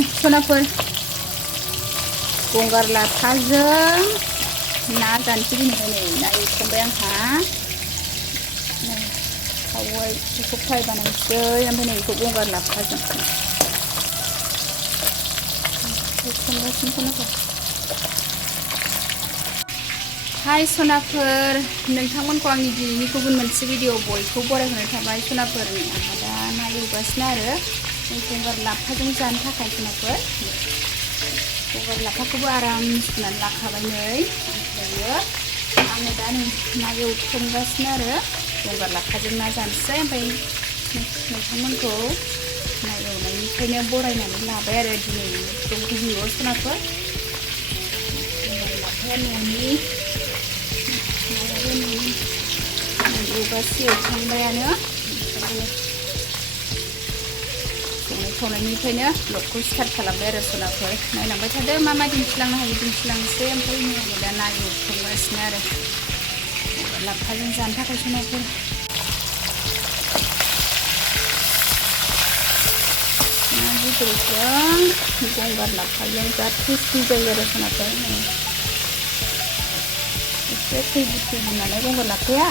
सनाफोर गंगार लाफाजों ना जानोसै दिनैहाय नै ना एवखांबाय आंहा खावै बेखौ फ्राय बानायसै ओमफ्राय नै बेखौ गंगार लाफाजों संगासिनो सनाफोर हाय सनाफोर नोंथांमोनखौ आंनि दिनैनि गुबुन मोनसे भिडिअ बयखौ बरायहोनाय थाबाय सनाफोर आंहा दा ना एवगासिनो आरो गंगार लाफाजों जानो थाखाय सनाफोर गंगार लाफाखौबो आराम सुनानै लाखाबाय नै ओमफ्रायो आङो दा ना एवथ्रमगासिनो आरो गंगार लाफाजों ना जानोसै ओमफ्राय नोंथांमोनखौ ना एवनायनिफ्रायनो बरायनानै लाबाय आरो दिनैनि भिडिअ सनाफोर गंगार लाफाया न'नि एवगासि एवखांबायानो संनाय खावनायनिफ्रायनो ब्लगखौ स्टार्ट खालामबाय आरो सनाफोर नायलांबाय थादो मा मा दिन्थिलांनो हायो दिन्थिलांसै ओमफ्राय आङो दा ना एवथ्रमगासिनो आरो लाफाजों जानो थाखाय सनाफोर ना बेदरजों गंगार लाफाजों जा टेस्टि जायो आरो सनाफोर एसे खैबो नालाय गंगार लाफाया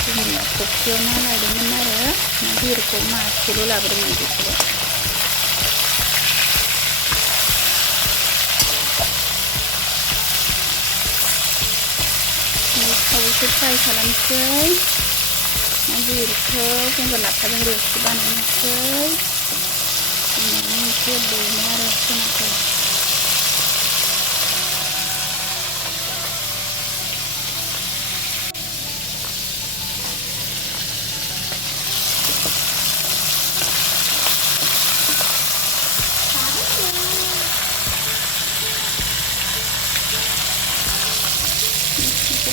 जोंनिया फुख्रियाव ना लायदोंमोन आरो ना गिदिरखौ मासेल' लाबोदोंमोन बेखौल' खावैखौ फ्राय खालामसै ना गिदिरखौ गंगार लाफाजों रोसि बानायनोसै एसे बेनो आरो सनाफोर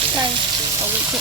फ्राय खावैखौ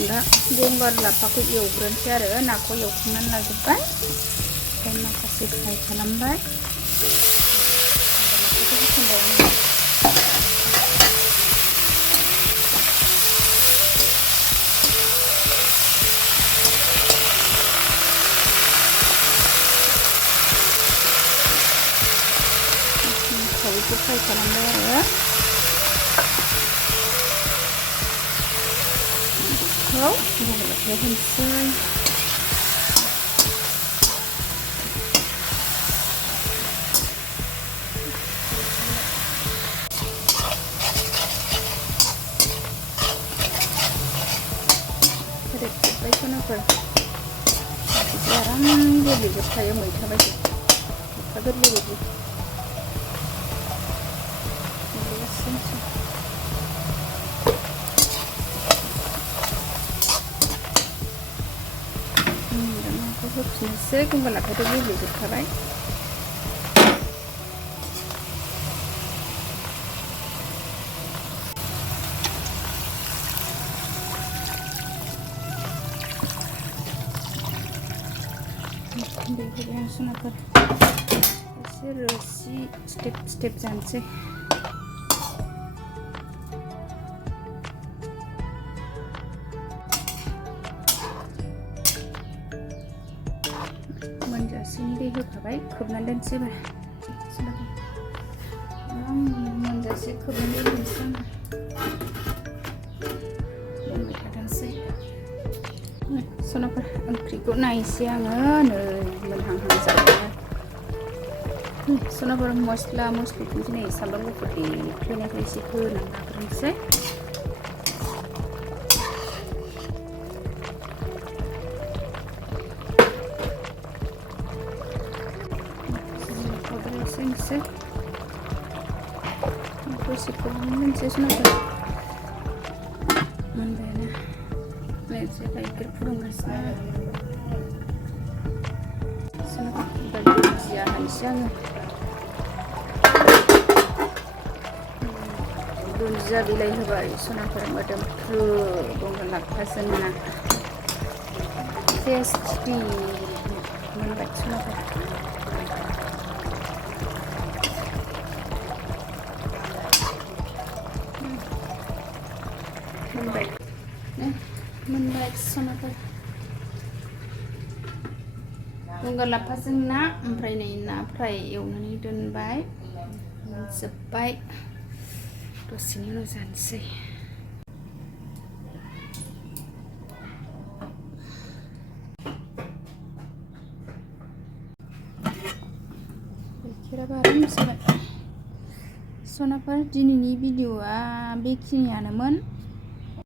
दा गंगार लाफाखौ एवग्रोनोसै आरो नाखौ एवखांनानै लाजोब्बाय ओमफ्राय माखासे फ्राय खालामबाय खावैखौ फ्राय खालामबाय आरो गंगार लाफायाव होनोसै रेबजोब्बाय सनाफोर बिदि आराम गेब्लेजोबखायो मैथा बायदि मैथा गोरलै बायदि होफिननोसै गंगार लाफायाथ' गेब्लेजोबखाबाय। दै होबाय आं सनाफोर एसे रोसि स्टेप जानोसै। मोनजासेनि दै होखाबाय खोबनानै दोनसै मोनजासे खोबनानै दोननोसै दोनबाय थाथोंसै। सनाफोर ओंख्रिखौ नायसै आङो नै मोनहांहां जाबाय। सनाफोर मस्ला मस्लिखौ दिनै सामब्राम गुफुर देफ्लेनायखौ एसे होनानै लाग्रोनोसै। एसे दसे खोबनानै सनाफोर मोनबायानो एसे गाइखेर फुदुंगासिनो सनाफोर दुन्दिया होनोसै आङो। दुन्दिया बिलाइ होबाय सनाफोर मोदोमफ्रु गंगार लाफाजों ना टेस्टि मोनबाय सनाफोर। मोनबाय सनाफोर गंगार लाफाजों ना ओमफ्राय नै ना फ्राय एवनानै दोनबाय मोनजोब्बाय दसेनि उनाव जानोसै। गाइखेराबो आराम जाबाय सनाफोर दिनैनि भिडिअ'आ बेखिनियानोमोन।